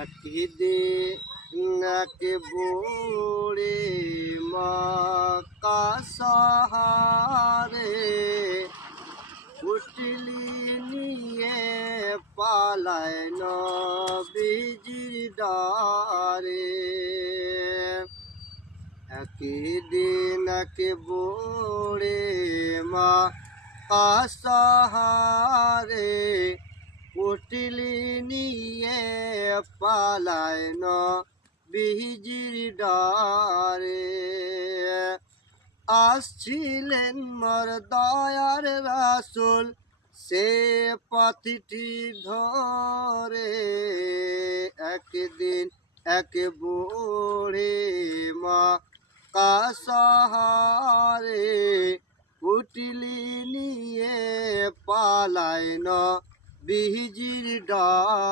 একদিন এক বুড়ি মক্কা শহরে পুটলি নিয়ে পালায় নবীজির ডারে। একদিন এক বুড়ি মক্কা শহরে পুটলি নিয়ে পালায় নবীজির ডারে। আসছিলেন মোর দয়ার রাসূল সে পথটি ধরে। একদিন এক বুড়ি মক্কা শহরে পুটলি নিয়ে পালায় নবীজির ডারে।